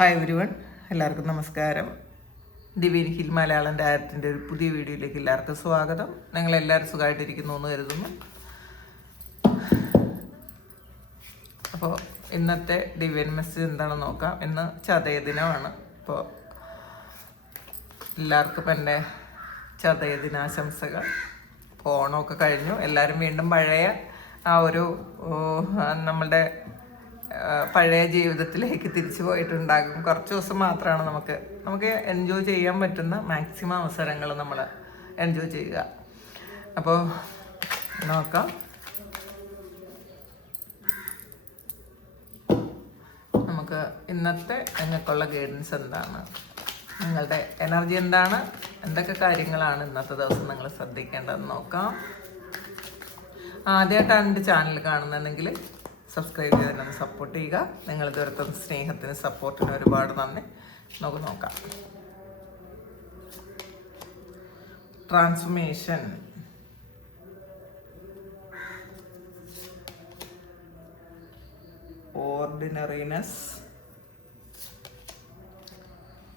Hi everyone, എല്ലാവർക്കും നമസ്കാരം. ദിവ്യൻ hill Malayalam ഡയറക്റ്റിൻ്റെ ഒരു പുതിയ വീഡിയോയിലേക്ക് എല്ലാവർക്കും സ്വാഗതം. നിങ്ങളെല്ലാവരും സുഖമായിട്ടിരിക്കുന്നു എന്ന് കരുതുന്നു. അപ്പോൾ ഇന്നത്തെ ദിവ്യൻ മെസ്സേജ് എന്താണെന്ന് നോക്കാം. ഇന്ന് ചതയ ദിനമാണ്. അപ്പോൾ എല്ലാവർക്കും ഇപ്പം എൻ്റെ ചതയ ദിനാശംസകൾ. ഓണമൊക്കെ കഴിഞ്ഞു, എല്ലാവരും വീണ്ടും പഴയ ആ ഒരു നമ്മളുടെ പഴയ ജീവിതത്തിലേക്ക് തിരിച്ചു പോയിട്ടുണ്ടാകും. കുറച്ച് ദിവസം മാത്രമാണ് നമുക്ക് എൻജോയ് ചെയ്യാൻ പറ്റുന്ന മാക്സിമം അവസരങ്ങൾ നമ്മൾ എൻജോയ് ചെയ്യുക. അപ്പോൾ നോക്കാം. നമുക്ക് ഇന്നത്തെ നിങ്ങൾക്കുള്ള ഗൈഡൻസ് എന്താണ്, നിങ്ങളുടെ എനർജി എന്താണ്, എന്തൊക്കെ കാര്യങ്ങളാണ് ഇന്നത്തെ ദിവസം നിങ്ങൾ ശ്രദ്ധിക്കേണ്ടതെന്ന് നോക്കാം. ആദ്യമായിട്ടാണ് എൻ്റെ ചാനൽ കാണുന്നുണ്ടെങ്കിൽ സബ്സ്ക്രൈബ് ചെയ്ത് തന്നെ സപ്പോർട്ട് ചെയ്യുക. നിങ്ങൾ ഇതുവരെ സ്നേഹത്തിന് സപ്പോർട്ടിന് ഒരുപാട് നന്ദി. നമുക്ക് നോക്കാം. Transformation, ordinariness,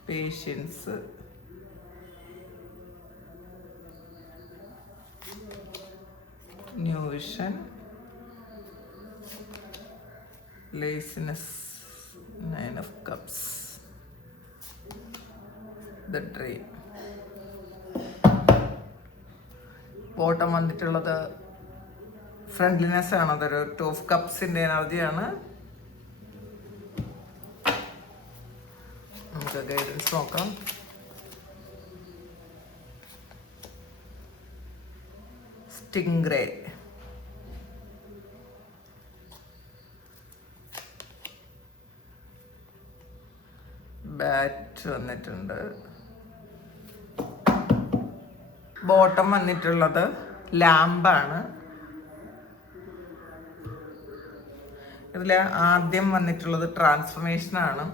patience, new vision, laziness, 9 of cups, the dream. Bottom വന്നിട്ടുള്ളത് ഫ്രണ്ട്ലിനെസ് ആണ്. അതൊരു 2 of കപ്സിൻ്റെ എനർജിയാണ്. നമുക്ക് ഗൈഡൻസ് നോക്കാം. സ്റ്റിംഗ്രേ, ബാറ്റ് വന്നിട്ടുണ്ട്. ബോട്ടം വന്നിട്ടുള്ളത് ലാമ്പാണ്. ഇതിൽ ആദ്യം വന്നിട്ടുള്ളത് ട്രാൻസ്ഫോർമേഷനാണ്.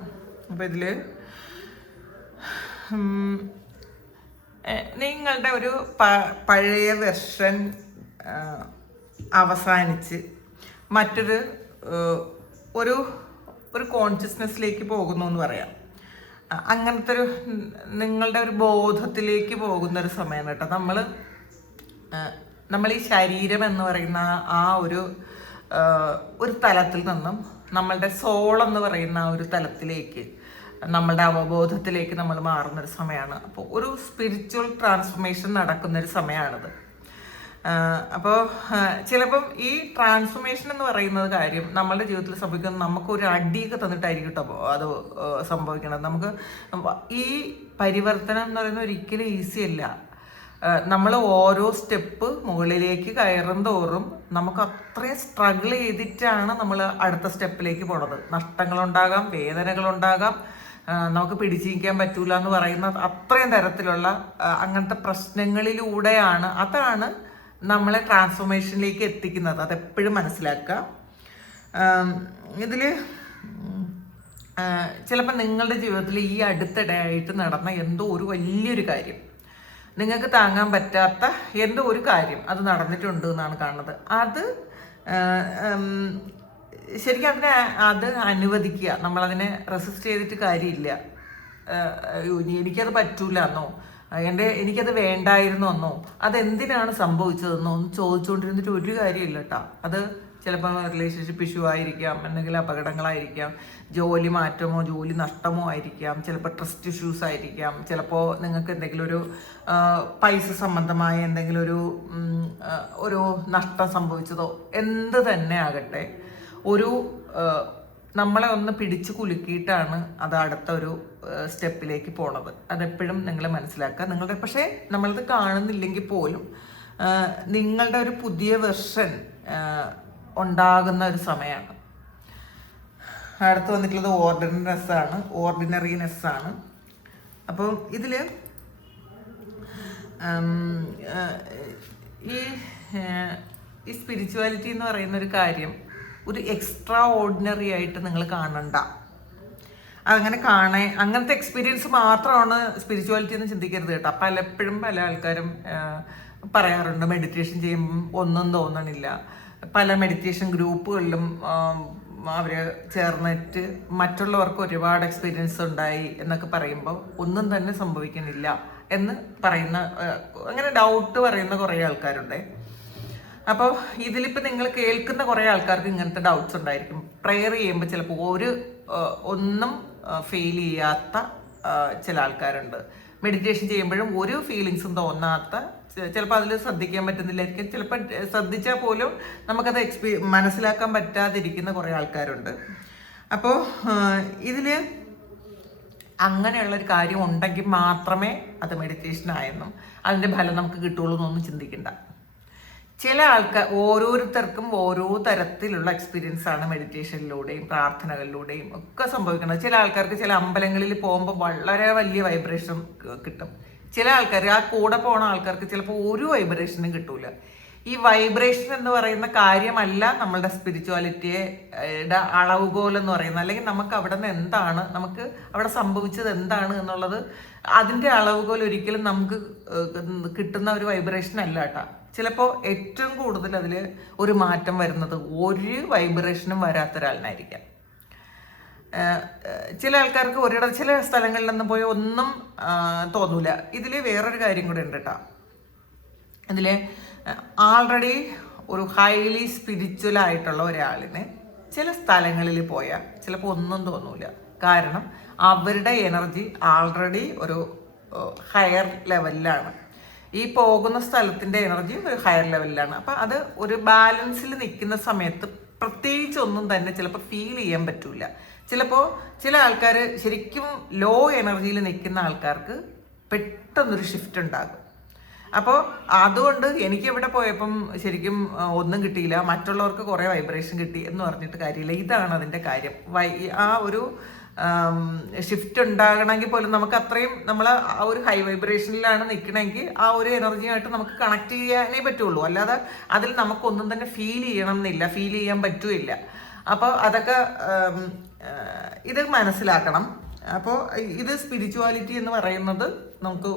അപ്പോൾ ഇതിൽ നിങ്ങളുടെ ഒരു പഴയ വെർഷൻ അവസാനിച്ച് മറ്റൊരു ഒരു കോൺഷ്യസ്നെസ്സിലേക്ക് പോകുന്നു എന്ന് പറയാം. അങ്ങനത്തെ നിങ്ങളുടെ ഒരു ബോധത്തിലേക്ക് പോകുന്ന ഒരു സമയമാണ് കേട്ടോ. നമ്മൾ ഈ ശരീരം എന്ന് പറയുന്ന ആ ഒരു തലത്തിൽ നിന്നും നമ്മളുടെ സോൾ എന്ന് പറയുന്ന ആ ഒരു തലത്തിലേക്ക്, നമ്മളുടെ അവബോധത്തിലേക്ക് നമ്മൾ മാറുന്നൊരു സമയമാണ്. അപ്പോൾ ഒരു സ്പിരിച്വൽ ട്രാൻസ്ഫോർമേഷൻ നടക്കുന്നൊരു സമയമാണിത്. അപ്പോൾ ചിലപ്പം ഈ ട്രാൻസ്ഫോർമേഷൻ എന്ന് പറയുന്നത് കാര്യം നമ്മളുടെ ജീവിതത്തിൽ സംഭവിക്കുന്നത് നമുക്കൊരു അടിയൊക്കെ തന്നിട്ടായിരിക്കും കേട്ടോ അത് സംഭവിക്കണത്. നമുക്ക് ഈ പരിവർത്തനം എന്ന് പറയുന്നത് ഒരിക്കലും ഈസി അല്ല. നമ്മൾ ഓരോ സ്റ്റെപ്പ് മുകളിലേക്ക് കയറും തോറും നമുക്ക് അത്രയും സ്ട്രഗിൾ ചെയ്തിട്ടാണ് നമ്മൾ അടുത്ത സ്റ്റെപ്പിലേക്ക് പോണത്. നഷ്ടങ്ങളുണ്ടാകാം, വേദനകളുണ്ടാകാം, നമുക്ക് പിടിച്ചിരിക്കാൻ പറ്റൂല എന്ന് പറയുന്ന അത്രയും തരത്തിലുള്ള അങ്ങനത്തെ പ്രശ്നങ്ങളിലൂടെയാണ്, അതാണ് നമ്മളെ ട്രാൻസ്ഫോർമേഷനിലേക്ക് എത്തിക്കുന്നത്. അതെപ്പോഴും മനസ്സിലാക്കുക. ഇതിൽ ചിലപ്പോൾ നിങ്ങളുടെ ജീവിതത്തിൽ ഈ അടുത്തിടെയായിട്ട് നടന്ന എന്തോ ഒരു വലിയൊരു കാര്യം, നിങ്ങൾക്ക് താങ്ങാൻ പറ്റാത്ത എന്തോ ഒരു കാര്യം അത് നടന്നിട്ടുണ്ട് എന്നാണ് കാണുന്നത്. അത് ശരിക്കും അത് അനുവദിക്കുക. നമ്മളതിനെ റെസിസ്റ്റ് ചെയ്തിട്ട് കാര്യമില്ല. എനിക്കത് പറ്റൂല എന്നോ എനിക്കത് വേണ്ടായിരുന്നു എന്നോ അതെന്തിനാണ് സംഭവിച്ചതെന്നോ ഒന്ന് ചോദിച്ചുകൊണ്ടിരുന്നിട്ട് ഒരു കാര്യമില്ല കേട്ടോ. അത് ചിലപ്പോൾ റിലേഷൻഷിപ്പ് ഇഷ്യൂ ആയിരിക്കാം, എന്തെങ്കിലും അപകടങ്ങളായിരിക്കാം, ജോലി മാറ്റമോ ജോലി നഷ്ടമോ ആയിരിക്കാം, ചിലപ്പോൾ ട്രസ്റ്റ് ഇഷ്യൂസ് ആയിരിക്കാം, ചിലപ്പോൾ നിങ്ങൾക്ക് എന്തെങ്കിലും ഒരു പൈസ സംബന്ധമായ എന്തെങ്കിലും ഒരു നഷ്ടം സംഭവിച്ചതോ എന്ത് തന്നെ ആകട്ടെ, നമ്മളെ ഒന്ന് പിടിച്ചു കുലുക്കിയിട്ടാണ് അത് അടുത്ത ഒരു സ്റ്റെപ്പിലേക്ക് പോണത്. അതെപ്പോഴും നിങ്ങൾ മനസ്സിലാക്കുക. പക്ഷേ നമ്മളത് കാണുന്നില്ലെങ്കിൽ പോലും നിങ്ങളുടെ ഒരു പുതിയ വെർഷൻ ഉണ്ടാകുന്ന ഒരു സമയമാണ്. അടുത്ത് വന്നിട്ടുള്ളത് ഓർഡിനറിനെസ് ആണ്. അപ്പോൾ ഇതിൽ ഈ സ്പിരിച്വാലിറ്റി എന്ന് പറയുന്ന ഒരു കാര്യം ഒരു എക്സ്ട്രാ ഓർഡിനറി ആയിട്ട് നിങ്ങൾ കാണണ്ട. അങ്ങനത്തെ എക്സ്പീരിയൻസ് മാത്രമാണ് സ്പിരിച്വാലിറ്റി എന്ന് ചിന്തിക്കരുത് കേട്ടോ. പലപ്പോഴും പല ആൾക്കാരും പറയാറുണ്ട് മെഡിറ്റേഷൻ ചെയ്യുമ്പം ഒന്നും തോന്നണില്ല, പല മെഡിറ്റേഷൻ ഗ്രൂപ്പുകളിലും അവർ ചേർന്നിട്ട് മറ്റുള്ളവർക്ക് ഒരുപാട് എക്സ്പീരിയൻസ് ഉണ്ടായി എന്നൊക്കെ പറയുമ്പോൾ ഒന്നും തന്നെ സംഭവിക്കുന്നില്ല എന്ന് പറയുന്ന, അങ്ങനെ ഡൗട്ട് പറയുന്ന കുറേ ആൾക്കാരുണ്ട്. അപ്പോൾ ഇതിലിപ്പോൾ നിങ്ങൾ കേൾക്കുന്ന കുറേ ആൾക്കാർക്ക് ഇങ്ങനത്തെ ഡൗട്ട്സ് ഉണ്ടായിരിക്കും. പ്രെയർ ചെയ്യുമ്പോൾ ചിലപ്പോൾ ഒന്നും ഫെയിൽ ചെയ്യാത്ത ചില ആൾക്കാരുണ്ട്. മെഡിറ്റേഷൻ ചെയ്യുമ്പോഴും ഒരു ഫീലിങ്സും തോന്നാത്ത, ചിലപ്പോൾ അതിൽ ശ്രദ്ധിക്കാൻ പറ്റുന്നില്ലായിരിക്കും, ചിലപ്പോൾ ശ്രദ്ധിച്ചാൽ പോലും നമുക്കത് മനസ്സിലാക്കാൻ പറ്റാതിരിക്കുന്ന കുറേ ആൾക്കാരുണ്ട്. അപ്പോൾ ഇതിൽ അങ്ങനെയുള്ളൊരു കാര്യം ഉണ്ടെങ്കിൽ മാത്രമേ അത് മെഡിറ്റേഷൻ ആയെന്നും അതിൻ്റെ ഫലം നമുക്ക് കിട്ടുള്ളൂ എന്നൊന്നും ചിന്തിക്കണ്ട. ചില ആൾക്കാർ, ഓരോരുത്തർക്കും ഓരോ തരത്തിലുള്ള എക്സ്പീരിയൻസ് ആണ് മെഡിറ്റേഷനിലൂടെയും പ്രാർത്ഥനകളിലൂടെയും ഒക്കെ സംഭവിക്കുന്നത്. ചില ആൾക്കാർക്ക് ചില അമ്പലങ്ങളിൽ പോകുമ്പോൾ വളരെ വലിയ വൈബ്രേഷൻ കിട്ടും. ചില ആൾക്കാർ, ആ കൂടെ പോണ ആൾക്കാർക്ക് ചിലപ്പോൾ ഒരു വൈബ്രേഷനും കിട്ടൂല. ഈ വൈബ്രേഷൻ എന്ന് പറയുന്ന കാര്യമല്ല നമ്മളുടെ സ്പിരിച്വാലിറ്റിയുടെ അളവുകോൽ എന്ന് പറയുന്നത്. അല്ലെങ്കിൽ നമുക്ക് അവിടെ നിന്ന് എന്താണ്, നമുക്ക് അവിടെ സംഭവിച്ചത് എന്താണ് എന്നുള്ളത് അതിൻ്റെ അളവുകോൽ ഒരിക്കലും നമുക്ക് കിട്ടുന്ന ഒരു വൈബ്രേഷൻ അല്ല കേട്ടോ. ചിലപ്പോൾ ഏറ്റവും കൂടുതൽ അതിൽ ഒരു മാറ്റം വരുന്നത് ഒരു വൈബ്രേഷനും വരാത്ത ഒരാളിനായിരിക്കാം. ചില ആൾക്കാർക്ക് ചില സ്ഥലങ്ങളിലൊന്നും പോയി ഒന്നും തോന്നൂല. ഇതിൽ വേറൊരു കാര്യം കൂടെ ഉണ്ട് കേട്ടോ. ഇതിൽ ആൾറെഡി ഒരു ഹൈലി സ്പിരിച്വൽ ആയിട്ടുള്ള ഒരാളിന് ചില സ്ഥലങ്ങളിൽ പോയാൽ ചിലപ്പോൾ ഒന്നും തോന്നൂല. കാരണം അവരുടെ എനർജി ആൾറെഡി ഒരു ഹയർ ലെവലിലാണ്. ഈ പോകുന്ന സ്ഥലത്തിൻ്റെ എനർജി ഒരു ഹയർ ലെവലിലാണ്. അപ്പം അത് ഒരു ബാലൻസിൽ നിൽക്കുന്ന സമയത്ത് പ്രത്യേകിച്ച് ഒന്നും തന്നെ ചിലപ്പോൾ ഫീൽ ചെയ്യാൻ പറ്റില്ല. ചിലപ്പോൾ ചില ആൾക്കാർ ശരിക്കും ലോ എനർജിയിൽ നിൽക്കുന്ന ആൾക്കാർക്ക് പെട്ടെന്നൊരു ഷിഫ്റ്റ് ഉണ്ടാകും. അപ്പോൾ അതുകൊണ്ട് എനിക്ക് എവിടെ പോയപ്പം ശരിക്കും ഒന്നും കിട്ടിയില്ല, മറ്റുള്ളവർക്ക് കുറേ വൈബ്രേഷൻ കിട്ടി എന്ന് പറഞ്ഞിട്ട് കാര്യമില്ല. ഇതാണ് അതിൻ്റെ കാര്യം. ആ ഒരു ഷിഫ്റ്റ് ഉണ്ടാകണമെങ്കിൽ പോലും നമുക്ക് അത്രയും നമ്മൾ ആ ഒരു ഹൈ വൈബ്രേഷനിലാണ് നിൽക്കണമെങ്കിൽ ആ ഒരു എനർജിയായിട്ട് നമുക്ക് കണക്ട് ചെയ്യാനേ പറ്റുള്ളൂ. അല്ലാതെ അതിൽ നമുക്കൊന്നും തന്നെ ഫീൽ ചെയ്യണം എന്നില്ല, ഫീൽ ചെയ്യാൻ പറ്റുമില്ല. അപ്പോൾ അതൊക്കെ ഇത് മനസ്സിലാക്കണം. അപ്പോൾ ഇത് സ്പിരിച്വാലിറ്റി എന്ന് പറയുന്നത് നമുക്ക്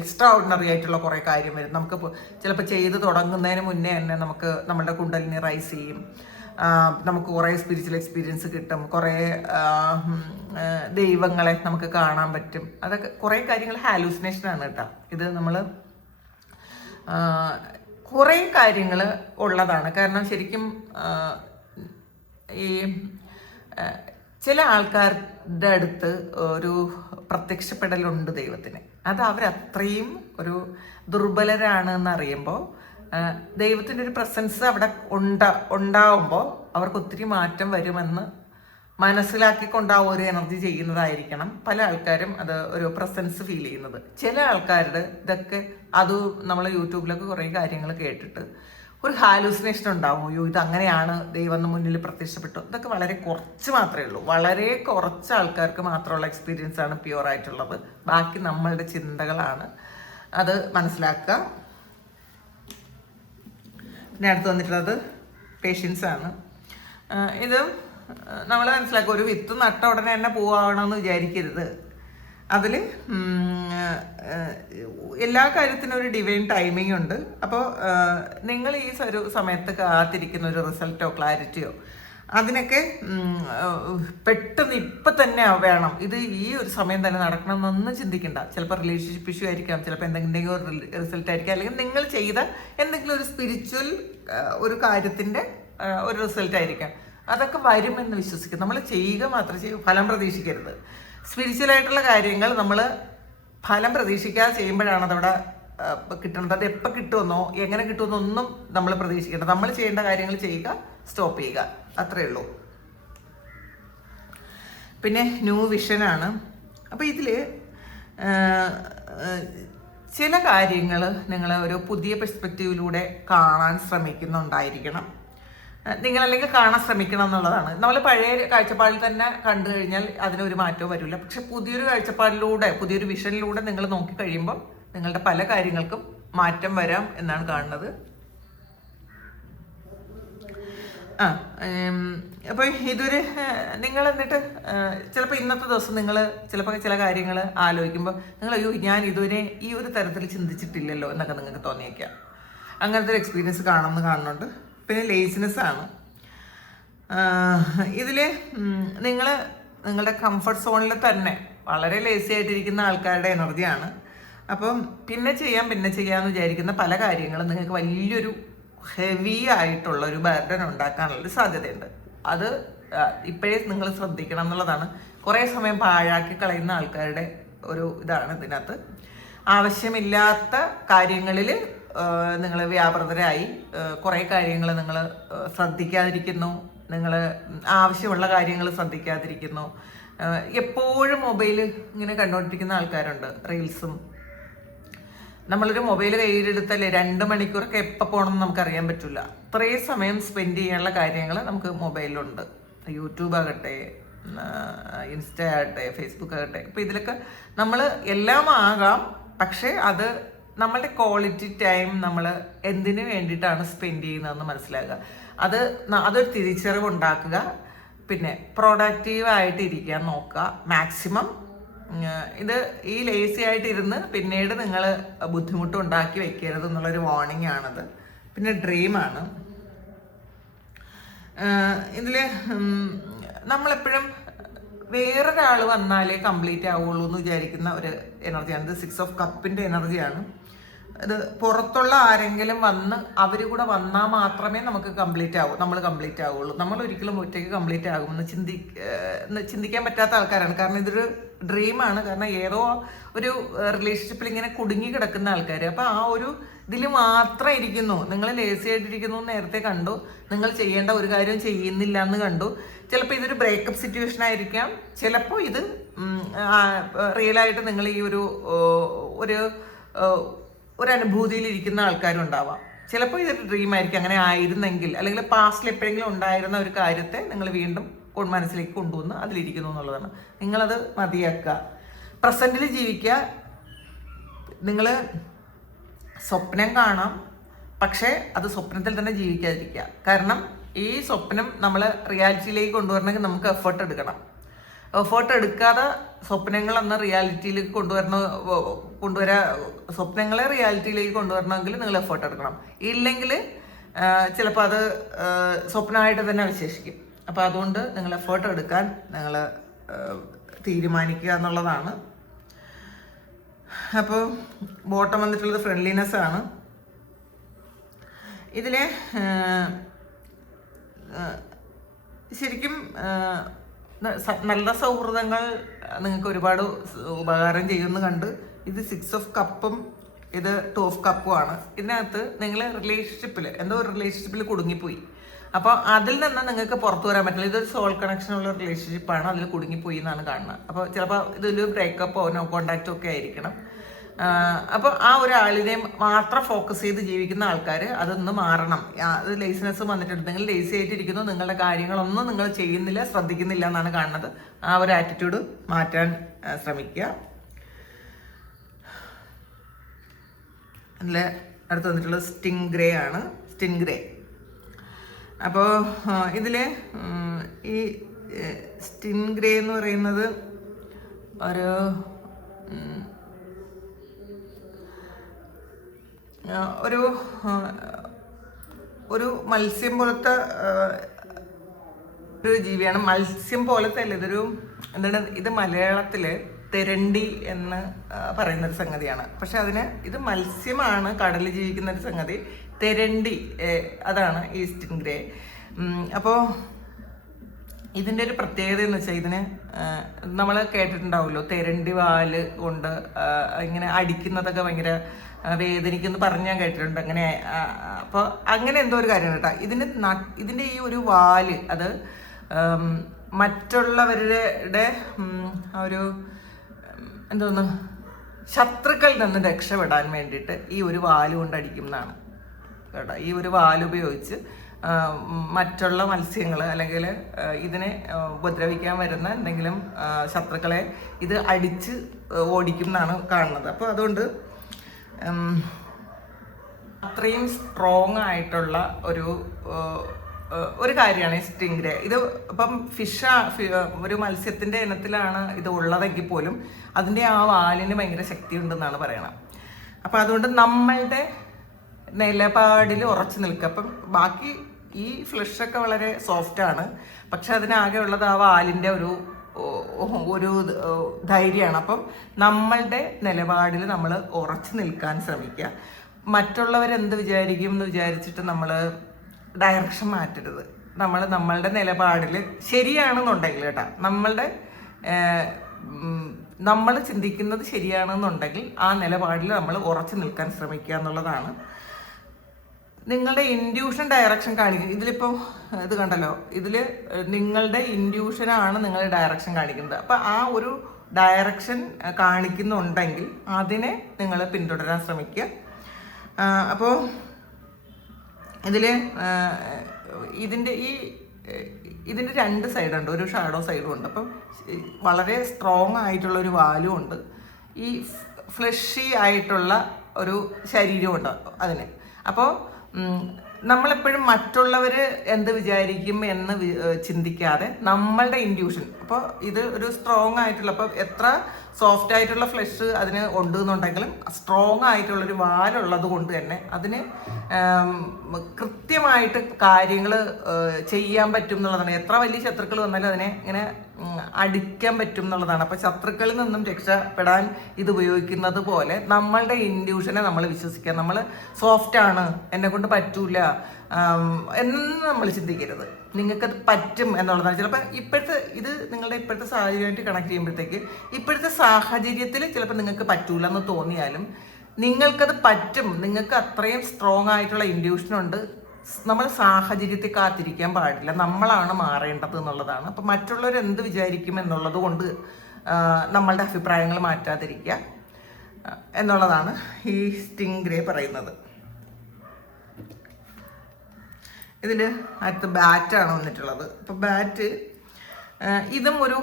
എക്സ്ട്രാ ഓർഡിനറി ആയിട്ടുള്ള കുറേ കാര്യം വരും. നമുക്ക് ചിലപ്പോൾ ചെയ്ത് തുടങ്ങുന്നതിന് മുന്നേ തന്നെ നമുക്ക് നമ്മളുടെ കുണ്ടലിനി റൈസ് ചെയ്യും, നമുക്ക് കുറേ സ്പിരിച്വൽ എക്സ്പീരിയൻസ് കിട്ടും, കുറേ ദൈവങ്ങളെ നമുക്ക് കാണാൻ പറ്റും. അതൊക്കെ കുറേ കാര്യങ്ങൾ ഹാലൂസിനേഷനാണ് കേട്ടോ. ഇത് നമ്മൾ കുറേ കാര്യങ്ങൾ ഉള്ളതാണ്. കാരണം ശരിക്കും ഈ ചില ആൾക്കാരുടെ അടുത്ത് ഒരു പ്രത്യക്ഷപ്പെടലുണ്ട് ദൈവത്തിന്. അത് അവരത്രയും ഒരു ദുർബലരാണ് എന്നറിയുമ്പോൾ ദൈവത്തിൻ്റെ ഒരു പ്രസൻസ് അവിടെ ഉണ്ടാവുമ്പോൾ അവർക്ക് ഒത്തിരി മാറ്റം വരുമെന്ന് മനസ്സിലാക്കിക്കൊണ്ട് ആ ഒരു എനർജി ചെയ്യുന്നതായിരിക്കണം പല ആൾക്കാരും അത് ഒരു പ്രസൻസ് ഫീൽ ചെയ്യുന്നത്. ചില ആൾക്കാരുടെ ഇതൊക്കെ അത് നമ്മൾ യൂട്യൂബിലൊക്കെ കുറേ കാര്യങ്ങൾ കേട്ടിട്ട് ഒരു ഹാലൂസിനേഷൻ ഉണ്ടാവും. അയ്യോ ഇത് അങ്ങനെയാണ്, ദൈവം മുന്നിൽ പ്രത്യക്ഷപ്പെട്ടു. ഇതൊക്കെ വളരെ കുറച്ച് മാത്രമേ ഉള്ളൂ. വളരെ കുറച്ച് ആൾക്കാർക്ക് മാത്രമുള്ള എക്സ്പീരിയൻസ് ആണ് പ്യുവർ ആയിട്ടുള്ളത്. ബാക്കി നമ്മളുടെ ചിന്തകളാണ്. അത് മനസ്സിലാക്കുക. പിന്നെ അടുത്ത് വന്നിട്ടുള്ളത് പേഷ്യൻസ് ആണ്. ഇത് നമ്മൾ മനസ്സിലാക്കുക, ഒരു വിത്ത് നട്ട ഉടനെ തന്നെ പൂവാവണമെന്ന് വിചാരിക്കരുത്. അതിൽ എല്ലാ കാര്യത്തിനും ഒരു ഡിവൈൻ ടൈമിംഗ് ഉണ്ട്. അപ്പോൾ നിങ്ങൾ ഈ ഒരു സമയത്ത് കാത്തിരിക്കുന്ന ഒരു റിസൾട്ടോ ക്ലാരിറ്റിയോ അതിനൊക്കെ പെട്ടെന്ന് ഇപ്പം തന്നെ വേണം, ഇത് ഈ ഒരു സമയം തന്നെ നടക്കണം എന്നൊന്നും ചിന്തിക്കണ്ട. ചിലപ്പോൾ റിലേഷൻഷിപ്പ് ഇഷ്യൂ ആയിരിക്കാം, ചിലപ്പോൾ എന്തെങ്കിലും ഒരു റിസൾട്ട് ആയിരിക്കാം, അല്ലെങ്കിൽ നിങ്ങൾ ചെയ്ത എന്തെങ്കിലും ഒരു സ്പിരിച്വൽ ഒരു കാര്യത്തിൻ്റെ ഒരു റിസൾട്ട് ആയിരിക്കാം. അതൊക്കെ വരുമെന്ന് വിശ്വസിക്കും. നമ്മൾ ചെയ്യുക മാത്രം ചെയ്യും, ഫലം പ്രതീക്ഷിക്കരുത്. സ്പിരിച്വലായിട്ടുള്ള കാര്യങ്ങൾ നമ്മൾ ഫലം പ്രതീക്ഷിക്കാതെ ചെയ്യുമ്പോഴാണ് അതവിടെ കിട്ടുന്നത്. അത് എപ്പോൾ കിട്ടുമെന്നോ എങ്ങനെ കിട്ടുമെന്നോ ഒന്നും നമ്മൾ പ്രതീക്ഷിക്കേണ്ട. നമ്മൾ ചെയ്യേണ്ട കാര്യങ്ങൾ ചെയ്യുക, സ്റ്റോപ്പ് ചെയ്യുക, അത്രയേ ഉള്ളൂ. പിന്നെ ന്യൂ വിഷനാണ്. അപ്പോൾ ഇതിൽ ചില കാര്യങ്ങൾ നിങ്ങൾ ഒരു പുതിയ പെർസ്പെക്റ്റീവിലൂടെ കാണാൻ ശ്രമിക്കുന്നുണ്ടായിരിക്കണം. നിങ്ങളല്ലെങ്കിൽ കാണാൻ ശ്രമിക്കണം എന്നുള്ളതാണ്. നമ്മൾ പഴയ കാഴ്ചപ്പാടിൽ തന്നെ കണ്ടു കഴിഞ്ഞാൽ അതിനൊരു മാറ്റവും വരില്ല. പക്ഷെ പുതിയൊരു കാഴ്ചപ്പാടിലൂടെ, പുതിയൊരു വിഷനിലൂടെ നിങ്ങൾ നോക്കിക്കഴിയുമ്പോൾ നിങ്ങളുടെ പല കാര്യങ്ങൾക്കും മാറ്റം വരാം എന്നാണ് കാണുന്നത്. അപ്പോൾ ഇതൊരു നിങ്ങൾ എന്നിട്ട് ചിലപ്പോൾ ഇന്നത്തെ ദിവസം നിങ്ങൾ ചിലപ്പോൾ ചില കാര്യങ്ങൾ ആലോചിക്കുമ്പോൾ നിങ്ങൾ അയ്യോ ഞാൻ ഇതുവരെ ഈ ഒരു തരത്തിൽ ചിന്തിച്ചിട്ടില്ലല്ലോ എന്നൊക്കെ നിങ്ങൾക്ക് തോന്നിയേക്കാം. അങ്ങനത്തെ ഒരു എക്സ്പീരിയൻസ് കാണുന്നുണ്ട്. പിന്നെ ലേസിനെസ് ആണ്. ഇതിൽ നിങ്ങൾ നിങ്ങളുടെ കംഫർട്ട് സോണിൽ തന്നെ വളരെ ലേസി ആയിട്ടിരിക്കുന്ന ആൾക്കാരുടെ എനർജിയാണ്. അപ്പം പിന്നെ ചെയ്യാമെന്ന് വിചാരിക്കുന്ന പല കാര്യങ്ങളും നിങ്ങൾക്ക് വലിയൊരു ഹെവി ആയിട്ടുള്ള ഒരു ബർഡൻ ഉണ്ടാക്കാനുള്ളൊരു സാധ്യതയുണ്ട്. അത് ഇപ്പോഴേ നിങ്ങൾ ശ്രദ്ധിക്കണം എന്നുള്ളതാണ്. കുറേ സമയം പാഴാക്കി കളയുന്ന ആൾക്കാരുടെ ഒരു ഇതാണ് ഇതിനകത്ത്. ആവശ്യമില്ലാത്ത കാര്യങ്ങളിൽ നിങ്ങൾ വ്യാപൃതരായി കുറേ കാര്യങ്ങൾ നിങ്ങൾ ശ്രദ്ധിക്കാതിരിക്കുന്നു. നിങ്ങൾ ആവശ്യമുള്ള കാര്യങ്ങൾ ശ്രദ്ധിക്കാതിരിക്കുന്നു. എപ്പോഴും മൊബൈൽ ഇങ്ങനെ കണ്ടുകൊണ്ടിരിക്കുന്ന ആൾക്കാരുണ്ട്. റീൽസും നമ്മളൊരു മൊബൈൽ കയ്യിലെടുത്താലേ 2 മണിക്കൂറൊക്കെ എപ്പോൾ പോകണമെന്ന് നമുക്കറിയാൻ പറ്റില്ല. അത്രയും സമയം സ്പെൻഡ് ചെയ്യാനുള്ള കാര്യങ്ങൾ നമുക്ക് മൊബൈലിലുണ്ട്. യൂട്യൂബ് ആകട്ടെ, ഇൻസ്റ്റ ആകട്ടെ, ഫേസ്ബുക്ക് ആകട്ടെ. ഇപ്പോൾ ഇതിലൊക്കെ നമ്മൾ എല്ലാം ആകാം. പക്ഷേ അത് നമ്മളുടെ ക്വാളിറ്റി ടൈം നമ്മൾ എന്തിനു വേണ്ടിയിട്ടാണ് സ്പെൻഡ് ചെയ്യുന്നതെന്ന് മനസ്സിലാക്കുക. അതൊരു തിരിച്ചറിവ് ഉണ്ടാക്കുക. പിന്നെ പ്രൊഡക്റ്റീവായിട്ട് ഇരിക്കാൻ നോക്കുക മാക്സിമം. ഇത് ഈ ലേസി ആയിട്ടിരുന്ന് പിന്നീട് നിങ്ങൾ ബുദ്ധിമുട്ടുണ്ടാക്കി വെക്കരുത് എന്നുള്ളൊരു വാർണിംഗ് ആണത്. പിന്നെ ഡ്രീമാണ് ഇതിൽ. നമ്മളെപ്പോഴും വേറൊരാൾ വന്നാലേ കംപ്ലീറ്റ് ആവുള്ളൂ എന്ന് വിചാരിക്കുന്ന ഒരു എനർജിയാണ്. ഇത് 6 ഓഫ് കപ്പിൻ്റെ എനർജിയാണ്. ഇത് പുറത്തുള്ള ആരെങ്കിലും വന്ന് അവർ കൂടെ വന്നാൽ മാത്രമേ നമ്മൾ കംപ്ലീറ്റ് ആവുള്ളൂ. നമ്മൾ ഒരിക്കലും ഒറ്റയ്ക്ക് കംപ്ലീറ്റ് ആകുമെന്ന് ചിന്തിക്കാൻ പറ്റാത്ത ആൾക്കാരാണ്. കാരണം ഇതൊരു ഡ്രീമാണ്. കാരണം ഏതോ ഒരു റിലേഷൻഷിപ്പിൽ ഇങ്ങനെ കുടുങ്ങി കിടക്കുന്ന ആൾക്കാർ. അപ്പോൾ ആ ഒരു ഇതിൽ മാത്രം ഇരിക്കുന്നു. നിങ്ങൾ ലേസി ആയിട്ടിരിക്കുന്നു നേരത്തെ കണ്ടു. നിങ്ങൾ ചെയ്യേണ്ട ഒരു കാര്യം ചെയ്യുന്നില്ല എന്ന് കണ്ടു. ചിലപ്പോൾ ഇതൊരു ബ്രേക്കപ്പ് സിറ്റുവേഷൻ ആയിരിക്കാം. ചിലപ്പോൾ ഇത് റിയലായിട്ട് നിങ്ങൾ ഈ ഒരു അനുഭൂതിയിലിരിക്കുന്ന ആൾക്കാരും ഉണ്ടാവാം. ചിലപ്പോൾ ഇതൊരു ഡ്രീം ആയിരിക്കും. അങ്ങനെ ആയിരുന്നെങ്കിൽ, അല്ലെങ്കിൽ പാസ്റ്റിൽ എപ്പോഴെങ്കിലും ഉണ്ടായിരുന്ന ഒരു കാര്യത്തെ നിങ്ങൾ വീണ്ടും മനസ്സിലേക്ക് കൊണ്ടുവന്ന് അതിലിരിക്കുന്നു എന്നുള്ളതാണ്. നിങ്ങളത് മതിയാക്കുക. പ്രസൻറ്റിൽ ജീവിക്കുക. നിങ്ങൾ സ്വപ്നം കാണാം, പക്ഷേ അത് സ്വപ്നത്തിൽ തന്നെ ജീവിക്കാതിരിക്കുക. കാരണം ഈ സ്വപ്നം നമ്മൾ റിയാലിറ്റിയിലേക്ക് കൊണ്ടുവരണമെങ്കിൽ നമുക്ക് എഫേർട്ട് എടുക്കണം. എഫേർട്ട് എടുക്കാതെ സ്വപ്നങ്ങളെന്ന റിയാലിറ്റിയിലേക്ക് സ്വപ്നങ്ങളെ റിയാലിറ്റിയിലേക്ക് കൊണ്ടുവരണമെങ്കിൽ നിങ്ങൾ എഫേർട്ട് എടുക്കണം. ഇല്ലെങ്കിൽ ചിലപ്പോൾ അത് സ്വപ്നമായിട്ട് തന്നെ അവശേഷിക്കും. അപ്പോൾ അതുകൊണ്ട് നിങ്ങൾ എഫേർട്ട് എടുക്കാൻ നിങ്ങൾ തീരുമാനിക്കുക എന്നുള്ളതാണ്. അപ്പോൾ ബോട്ടം വന്നിട്ടുള്ളത് ഫ്രണ്ട്ലിനെസ് ആണ്. ഇതിൽ ശരിക്കും നല്ല സൗഹൃദങ്ങൾ നിങ്ങൾക്ക് ഒരുപാട് ഉപകാരം ചെയ്യുമെന്ന് കണ്ട്. ഇത് 6 ഓഫ് കപ്പും ഇത് 2 ഓഫ് കപ്പും ആണ്. ഇതിനകത്ത് നിങ്ങൾ റിലേഷൻഷിപ്പിൽ കുടുങ്ങിപ്പോയി. അപ്പോൾ അതിൽ നിന്ന് നിങ്ങൾക്ക് പുറത്തു വരാൻ പറ്റില്ല. ഇതൊരു സോൾ കണക്ഷനുള്ള റിലേഷൻഷിപ്പാണ്. അതിൽ കുടുങ്ങിപ്പോയി എന്നാണ് കാണുന്നത്. അപ്പോൾ ചിലപ്പോൾ ഇതൊരു ബ്രേക്കപ്പോ നോ കോണ്ടാക്റ്റോ ഒക്കെ ആയിരിക്കണം. അപ്പോൾ ആ ഒരാളിനെ മാത്രം ഫോക്കസ് ചെയ്ത് ജീവിക്കുന്ന ആൾക്കാർ അതൊന്ന് മാറണം. അത് ലേസിനെസ് വന്നിട്ടുണ്ടെങ്കിൽ ലേസി ആയിട്ടിരിക്കുന്നു, നിങ്ങളുടെ കാര്യങ്ങളൊന്നും നിങ്ങൾ ചെയ്യുന്നില്ല, ശ്രദ്ധിക്കുന്നില്ല എന്നാണ് കാണുന്നത്. ആ ഒരു ആറ്റിറ്റ്യൂഡ് മാറ്റാൻ ശ്രമിക്കുക. അതിൽ അടുത്ത് വന്നിട്ടുള്ളത് സ്റ്റിംഗ്രേ ആണ്. സ്റ്റിംഗ്രേ. അപ്പോൾ ഇതിൽ ഈ സ്റ്റിംഗ്രേ എന്ന് പറയുന്നത് ഒരു മത്സ്യം പോലത്തെ ഒരു ജീവിയാണ്. മത്സ്യം പോലത്തെ അല്ല, ഇത് മലയാളത്തിൽ തെരണ്ടി എന്ന് പറയുന്നൊരു സംഗതിയാണ്. പക്ഷെ ഇത് മത്സ്യമാണ്, കടലിൽ ജീവിക്കുന്ന ഒരു സംഗതി. തെരണ്ടി അതാണ് ഈ സ്റ്റിംഗ്രേ. അപ്പോൾ ഇതിൻ്റെ ഒരു പ്രത്യേകത എന്ന് വെച്ചാൽ ഇതിന് നമ്മൾ കേട്ടിട്ടുണ്ടാവുമല്ലോ, തെരണ്ടി വാല് കൊണ്ട് ഇങ്ങനെ അടിക്കുന്നതൊക്കെ ഭയങ്കര വേദനിക്കുമെന്ന് പറഞ്ഞ് ഞാൻ കേട്ടിട്ടുണ്ട്. അങ്ങനെ അപ്പോൾ അങ്ങനെ എന്തോ ഒരു കാര്യമാണ് കേട്ടോ. ഇതിൻ്റെ ഈ ഒരു വാല് അത് മറ്റുള്ളവരുടെ ഒരു എന്തോന്ന് ശത്രുക്കളിൽ നിന്ന് രക്ഷപ്പെടാൻ വേണ്ടിയിട്ട് ഈ ഒരു വാല് കൊണ്ട് അടിക്കുന്നതാണ് കേട്ടോ. ഈ ഒരു വാല് ഉപയോഗിച്ച് മറ്റുള്ള മത്സ്യങ്ങൾ അല്ലെങ്കിൽ ഇതിനെ ഉപദ്രവിക്കാൻ വരുന്ന എന്തെങ്കിലും ശത്രുക്കളെ ഇത് അടിച്ച് ഓടിക്കും എന്നാണ് കാണുന്നത്. അപ്പോൾ അതുകൊണ്ട് അത്രയും സ്ട്രോങ് ആയിട്ടുള്ള ഒരു കാര്യമാണ് ഈ സ്റ്റിംഗ്രേ. ഇത് ഇപ്പം ഒരു മത്സ്യത്തിൻ്റെ ഇനത്തിലാണ് ഇത് ഉള്ളതെങ്കിൽ പോലും അതിൻ്റെ ആ വാലിന് ഭയങ്കര ശക്തി ഉണ്ടെന്നാണ് പറയണത്. അപ്പം അതുകൊണ്ട് നമ്മളുടെ നിലപാടിൽ ഉറച്ചു നിൽക്കുക. അപ്പം ബാക്കി ഈ ഫ്ലഷൊക്കെ വളരെ സോഫ്റ്റാണ്, പക്ഷെ അതിനാകെ ഉള്ളത് ആ വാലിൻ്റെ ഒരു ധൈര്യമാണ്. അപ്പം നമ്മളുടെ നിലപാടിൽ നമ്മൾ ഉറച്ചു നിൽക്കാൻ ശ്രമിക്കുക. മറ്റുള്ളവരെന്ത് വിചാരിക്കും എന്ന് വിചാരിച്ചിട്ട് നമ്മൾ ഡയറക്ഷൻ മാറ്റരുത്. നമ്മളുടെ നിലപാടിൽ ശരിയാണെന്നുണ്ടെങ്കിൽ കേട്ടോ, നമ്മൾ ചിന്തിക്കുന്നത് ശരിയാണെന്നുണ്ടെങ്കിൽ ആ നിലപാടിൽ നമ്മൾ ഉറച്ചു നിൽക്കാൻ ശ്രമിക്കുക എന്നുള്ളതാണ്. നിങ്ങളുടെ ഇൻഡ്യൂഷൻ ഡയറക്ഷൻ കാണിക്കുന്നത് ഇതിലിപ്പോൾ ഇത് കണ്ടല്ലോ, ഇതിൽ നിങ്ങളുടെ ഇൻഡ്യൂഷനാണ് നിങ്ങൾ ഡയറക്ഷൻ കാണിക്കുന്നത്. അപ്പം ആ ഒരു ഡയറക്ഷൻ കാണിക്കുന്നുണ്ടെങ്കിൽ അതിനെ നിങ്ങൾ പിന്തുടരാൻ ശ്രമിക്കുക. അപ്പോൾ ഇതിൻ്റെ രണ്ട് സൈഡുണ്ട്, ഒരു ഷാഡോ സൈഡും ഉണ്ട്. അപ്പം വളരെ സ്ട്രോങ് ആയിട്ടുള്ള ഒരു വാലും ഉണ്ട്, ഈ ഫ്ലഷി ആയിട്ടുള്ള ഒരു ശരീരമുണ്ട് അതിന്. അപ്പോൾ നമ്മളെപ്പോഴും മറ്റുള്ളവർ എന്ത് വിചാരിക്കും എന്ന് ചിന്തിക്കാതെ നമ്മളുടെ ഇൻഡ്യൂഷൻ, അപ്പോൾ ഇത് ഒരു സ്ട്രോങ് ആയിട്ടുള്ള, അപ്പോൾ എത്ര സോഫ്റ്റ് ആയിട്ടുള്ള ഫ്ലഷ് അതിന് ഉണ്ട് എന്നുണ്ടെങ്കിലും സ്ട്രോങ് ആയിട്ടുള്ളൊരു വാലുള്ളത് കൊണ്ട് തന്നെ അതിന് കൃത്യമായിട്ട് കാര്യങ്ങൾ ചെയ്യാൻ പറ്റും എന്നുള്ളതാണ്. എത്ര വലിയ ശത്രുക്കൾ വന്നാലും അതിനെ ഇങ്ങനെ അടിക്കാൻ പറ്റും എന്നുള്ളതാണ്. അപ്പോൾ ശത്രുക്കളിൽ നിന്നും രക്ഷപ്പെടാൻ ഇത് ഉപയോഗിക്കുന്നത് പോലെ നമ്മളുടെ ഇൻഡ്യൂഷനെ നമ്മൾ വിശ്വസിക്കുക. നമ്മൾ സോഫ്റ്റാണ്, എന്നെ കൊണ്ട് പറ്റൂല എന്ന് നമ്മൾ ചിന്തിക്കരുത്. നിങ്ങൾക്കത് പറ്റും എന്നുള്ളതാണ്. ചിലപ്പോൾ നിങ്ങളുടെ ഇപ്പോഴത്തെ സാഹചര്യമായിട്ട് കണക്ട് ചെയ്യുമ്പോഴത്തേക്ക് ഇപ്പോഴത്തെ സാഹചര്യത്തിൽ ചിലപ്പോൾ നിങ്ങൾക്ക് പറ്റൂല എന്ന് തോന്നിയാലും നിങ്ങൾക്കത് പറ്റും. നിങ്ങൾക്ക് അത്രയും സ്ട്രോങ് ആയിട്ടുള്ള ഇൻഡ്യൂഷനുണ്ട്. നമ്മൾ സാഹചര്യത്തെ കാത്തിരിക്കാൻ പാടില്ല, നമ്മളാണ് മാറേണ്ടത് എന്നുള്ളതാണ്. അപ്പം മറ്റുള്ളവർ എന്ത് വിചാരിക്കും എന്നുള്ളത് കൊണ്ട് നമ്മളുടെ അഭിപ്രായങ്ങൾ മാറ്റാതിരിക്കുക എന്നുള്ളതാണ് ഈ സ്റ്റിംഗ്രേ പറയുന്നത്. ഇതിൽ അടുത്ത് ബാറ്റാണ് വന്നിട്ടുള്ളത്. അപ്പോൾ ബാറ്റ് ഇതും ഒരു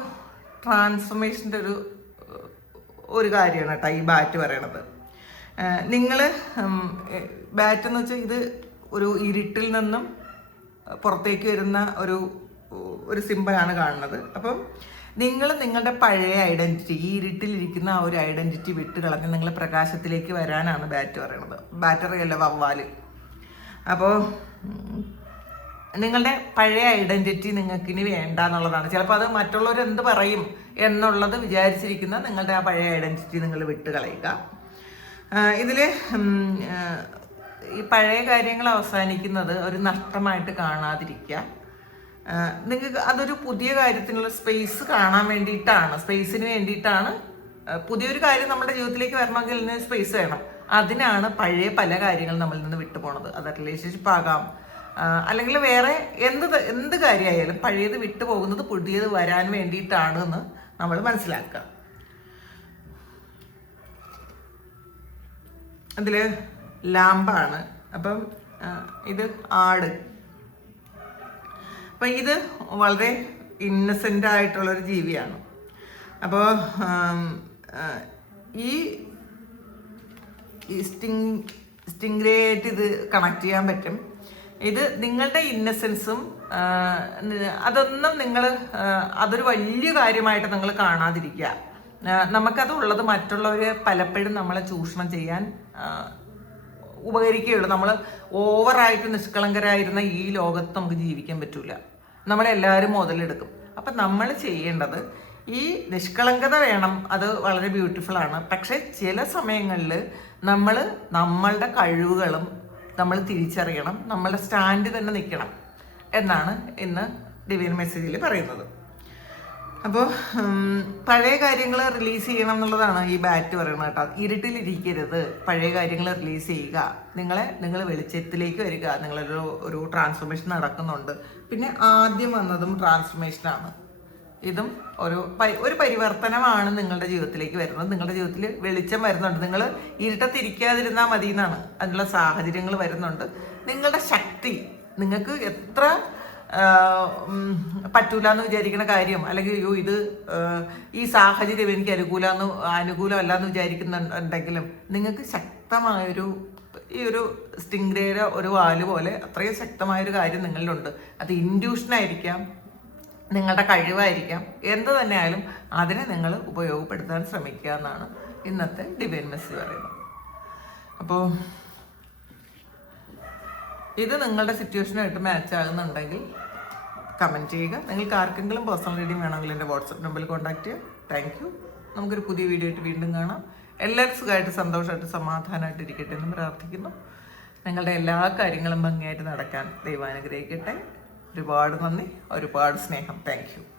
ട്രാൻസ്ഫോർമേഷൻ്റെ ഒരു കാര്യമാണ് കേട്ടോ ഈ ബാറ്റ് പറയണത്. നിങ്ങൾ ബാറ്റ് എന്ന് വെച്ചാൽ ഇത് ഒരു ഇരുട്ടിൽ നിന്നും പുറത്തേക്ക് വരുന്ന ഒരു സിമ്പിളാണ് കാണുന്നത്. അപ്പം നിങ്ങളുടെ പഴയ ഐഡൻറ്റിറ്റി, ഈ ഇരുട്ടിലിരിക്കുന്ന ആ ഒരു ഐഡൻറ്റിറ്റി വിട്ട് കളഞ്ഞ് നിങ്ങൾ പ്രകാശത്തിലേക്ക് വരാനാണ് ബാറ്റ് പറയണത്. ബാറ്ററി അല്ല, വവ്വാല്. അപ്പോൾ നിങ്ങളുടെ പഴയ ഐഡൻറ്റിറ്റി നിങ്ങൾക്കിനി വേണ്ട എന്നുള്ളതാണ്. ചിലപ്പോൾ അത് മറ്റുള്ളവർ എന്ത് പറയും എന്നുള്ളത് വിചാരിച്ചിരിക്കുന്ന നിങ്ങളുടെ ആ പഴയ ഐഡൻറ്റിറ്റി നിങ്ങൾ വിട്ട് കളയുക. ഇതിൽ ഈ പഴയ കാര്യങ്ങൾ അവസാനിക്കുന്നത് ഒരു നഷ്ടമായിട്ട് കാണാതിരിക്കുക. നിങ്ങൾക്ക് അതൊരു പുതിയ കാര്യത്തിനുള്ള സ്പേസ് കാണാൻ വേണ്ടിയിട്ടാണ്, സ്പേസിന് വേണ്ടിയിട്ടാണ്. പുതിയൊരു കാര്യം നമ്മുടെ ജീവിതത്തിലേക്ക് വരണമെങ്കിൽ ഇതിന് സ്പേസ് വേണം. അതിനാണ് പഴയ പല കാര്യങ്ങൾ നമ്മളിൽ നിന്ന് വിട്ടുപോണത്. അത് റിലേഷൻഷിപ്പ് ആകാം, അല്ലെങ്കിൽ വേറെ എന്ത് കാര്യമായാലും പഴയത് വിട്ടു പോകുന്നത് പുതിയത് വരാൻ വേണ്ടിയിട്ടാണ് എന്ന് നമ്മൾ മനസ്സിലാക്കുക. അതിൽ ലാമ്പാണ്. അപ്പം ഇത് ആട്. അപ്പം ഇത് വളരെ ഇന്നസെൻ്റ് ആയിട്ടുള്ളൊരു ജീവിയാണ്. അപ്പോൾ ഈ സ്റ്റിംഗ്രേ ആയിട്ട് ഇത് കണക്ട് ചെയ്യാൻ പറ്റും. ഇത് നിങ്ങളുടെ ഇന്നസെൻസും അതൊന്നും അതൊരു വലിയ കാര്യമായിട്ട് നിങ്ങൾ കാണാതിരിക്കുക. നമുക്കത് ഉള്ളത് മറ്റുള്ളവർ പലപ്പോഴും നമ്മളെ ചൂഷണം ചെയ്യാൻ ഉപകരിക്കുകയുള്ളൂ. നമ്മൾ ഓവറായിട്ട് നിഷ്കളങ്കരായിരുന്ന ഈ ലോകത്ത് നമുക്ക് ജീവിക്കാൻ പറ്റൂല. നമ്മളെല്ലാവരും മുതലെടുക്കും. അപ്പം നമ്മൾ ചെയ്യേണ്ടത് ഈ നിഷ്കളങ്കത വേണം, അത് വളരെ ബ്യൂട്ടിഫുൾ ആണ്. പക്ഷെ ചില സമയങ്ങളിൽ നമ്മളുടെ കഴിവുകളും നമ്മൾ തിരിച്ചറിയണം, നമ്മളുടെ സ്റ്റാൻഡ് തന്നെ നിൽക്കണം എന്നാണ് ഇന്ന് ഡിവൈൻ മെസ്സേജിൽ പറയുന്നത്. അപ്പോൾ പഴയ കാര്യങ്ങൾ റിലീസ് ചെയ്യണം എന്നുള്ളതാണ് ഈ ബാറ്റ് പറയുന്നത് കേട്ടോ. ഇരുട്ടിലിരിക്കരുത്, പഴയ കാര്യങ്ങൾ റിലീസ് ചെയ്യുക. നിങ്ങൾ വെളിച്ചത്തിലേക്ക് വരിക. നിങ്ങളൊരു ട്രാൻസ്ഫോർമേഷൻ നടക്കുന്നുണ്ട്. പിന്നെ ആദ്യം വന്നതും ട്രാൻസ്ഫോർമേഷനാണ്. ഇതും ഒരു പരിവർത്തനമാണ് നിങ്ങളുടെ ജീവിതത്തിലേക്ക് വരുന്നത്. നിങ്ങളുടെ ജീവിതത്തിൽ വെളിച്ചം വരുന്നുണ്ട്. നിങ്ങൾ ഇരുട്ടത്തിരിക്കാതിരുന്നാൽ മതി എന്നാണ്. അതിനുള്ള സാഹചര്യങ്ങൾ വരുന്നുണ്ട്. നിങ്ങളുടെ ശക്തി, നിങ്ങൾക്ക് എത്ര പറ്റൂല എന്ന് വിചാരിക്കുന്ന കാര്യം, അല്ലെങ്കിൽ ഈ സാഹചര്യം എനിക്ക് അനുകൂലമല്ല എന്ന് വിചാരിക്കുന്നുണ്ടെങ്കിലും നിങ്ങൾക്ക് ശക്തമായൊരു ഈ ഒരു സ്റ്റിംഗ്രേയുടെ ഒരു വാല് പോലെ അത്രയും ശക്തമായൊരു കാര്യം നിങ്ങളിലുണ്ട്. അത് ഇൻഡ്യൂഷനായിരിക്കാം, നിങ്ങളുടെ കഴിവായിരിക്കാം, എന്ത് തന്നെ ആയാലും അതിനെ നിങ്ങൾ ഉപയോഗപ്പെടുത്താൻ ശ്രമിക്കുക എന്നാണ് ഇന്നത്തെ ഡിവൈൻ മെസ്സേജ് പറയുന്നത്. അപ്പോൾ ഇത് നിങ്ങളുടെ സിറ്റുവേഷനായിട്ട് മാച്ച് ആകുന്നുണ്ടെങ്കിൽ കമൻറ്റ് ചെയ്യുക. നിങ്ങൾക്ക് ആർക്കെങ്കിലും പേഴ്സണൽ റീഡിംഗ് വേണമെങ്കിൽ എൻ്റെ വാട്സപ്പ് നമ്പറിൽ കോൺടാക്ട് ചെയ്യാം. Thank you. നമുക്കൊരു പുതിയ വീഡിയോ ആയിട്ട് വീണ്ടും കാണാം. എല്ലാവരും സുഖമായിട്ട് സന്തോഷമായിട്ട് സമാധാനമായിട്ട് ഇരിക്കട്ടെ എന്ന് പ്രാർത്ഥിക്കുന്നു. നിങ്ങളുടെ എല്ലാ കാര്യങ്ങളും ഭംഗിയായിട്ട് നടക്കാൻ ദൈവം അനുഗ്രഹിക്കട്ടെ. ഒരുപാട് നന്ദി, ഒരുപാട് സ്നേഹം. Thank you.